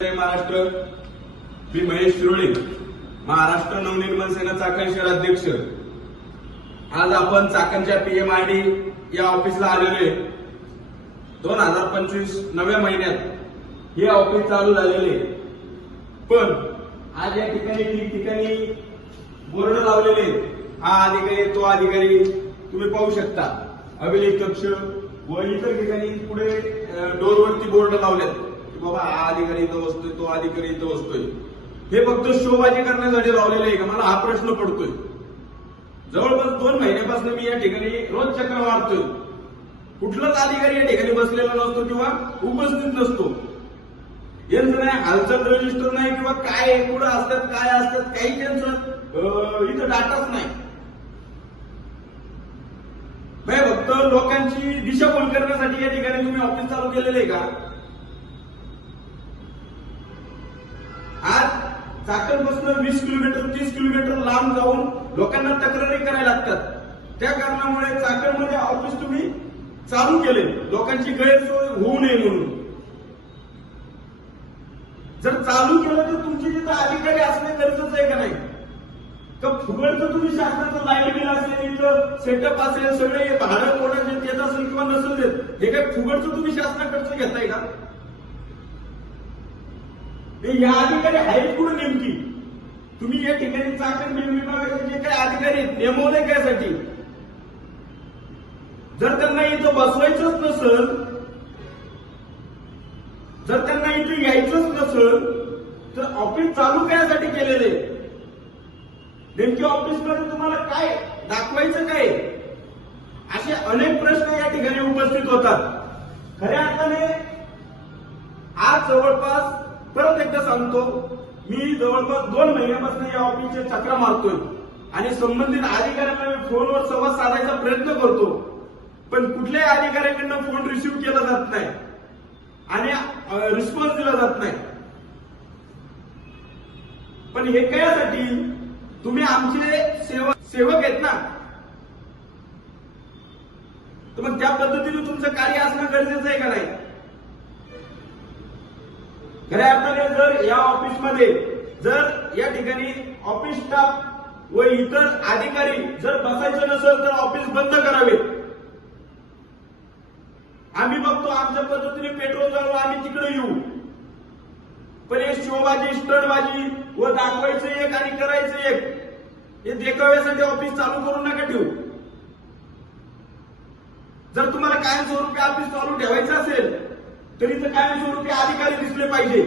जय महाराष्ट्र. मी महेश शिरोळे, महाराष्ट्र नवनिर्माण सेना चाकण शहर अध्यक्ष. आज आपण चाकणच्या PMID या ऑफिसला आलेले. 2025 नव्या महिन्यात हे ऑफिस चालू झालेले, पण आज या ठिकाणी ठिकठिकाणी बोर्ड लावलेले. हा अधिकारी तो अधिकारी तुम्ही पाहू शकता. अभिलेख कक्ष व इतर ठिकाणी पुढे डोरवरती बोर्ड लावलेत. बाबा हा अधिकारी इथं बसतोय, तो अधिकारी इथं बसतोय. हे फक्त शोबाजी करण्यासाठी लावलेले आहे का? मला हा प्रश्न पडतोय. जवळपास 2 महिन्यापासून मी या ठिकाणी रोज चक्र मारतोय. कुठलाच अधिकारी या ठिकाणी बसलेला नसतो किंवा उपस्थित नसतो. यांचं नाही हालचाल रजिस्टर नाही किंवा काय पुढे असतात काय असतात काही त्यांचं इथं डाटाच नाही. फक्त लोकांची दिशाभूल करण्यासाठी या ठिकाणी तुम्ही ऑफिस चालू केलेले आहे का? आज चाकणपासून 20 किलोमीटर 30 किलोमीटर लांब जाऊन लोकांना तक्रारी करायला लागतात. त्या कारणामुळे चाकणमध्ये ऑफिस तुम्ही चालू केले लोकांची गैरसोय होऊ नये म्हणून. जर चालू केलं तर तुमची तिथं अधिकारी असणे गरजेचं आहे का नाही? का फुगडचं तुम्ही शासनाचं लाईट बिल असेल, इथं सेटअप असेल, सगळे भाडं कोणाचे देत असेल किंवा नसेल देत, हे काय फुगडचं तुम्ही शासनाकडचं घेताय का? या अधिकारी आहेत कुठे नेमकी? तुम्ही या ठिकाणी चाकण विभागाचे जे काही अधिकारी नेमवले त्यासाठी, जर त्यांना इथं बसवायचंच नसेल, जर त्यांना इथे यायचंच नसेल, तर ऑफिस चालू करायसाठी केलेले. नेमकी ऑफिसमध्ये तुम्हाला काय दाखवायचं काय? असे अनेक प्रश्न या ठिकाणी उपस्थित होतात. खऱ्या अर्थाने आज जवळपास परत एकदा सांगतो, मी जवळपास 2 महिन्यापासून या ऑफिसचे चक्रा मारतोय आणि संबंधित अधिकाऱ्यांना मी फोनवर संवाद साधायचा प्रयत्न करतो, पण कुठल्याही अधिकाऱ्याकडनं फोन रिसिव्ह केला जात नाही आणि रिस्पॉन्स दिला जात नाही. पण हे कशासाठी? तुम्ही आमचे सेवक आहेत ना, तर मग त्या पद्धतीने तुमचं कार्य असणं गरजेचं आहे का नाही? खऱ्या अर्थाने जर या ऑफिसमध्ये जर या ठिकाणी ऑफिस स्टाफ व इतर अधिकारी जर बसायचं नसेल तर ऑफिस बंद करावे. आम्ही बघतो आमच्या पद्धतीने पेट्रोल जाऊ, आम्ही तिकडे येऊ, पण हे शोबाजी स्टंटबाजी व दाखवायचं एक आणि करायचं एक, हे देखाव्यासाठी ऑफिस चालू करू नका ठेवू. जर तुम्हाला कायमस्वरूपी ऑफिस चालू ठेवायचं असेल तरी तर कायमस्वरूपी अधिकारी दिसले पाहिजे.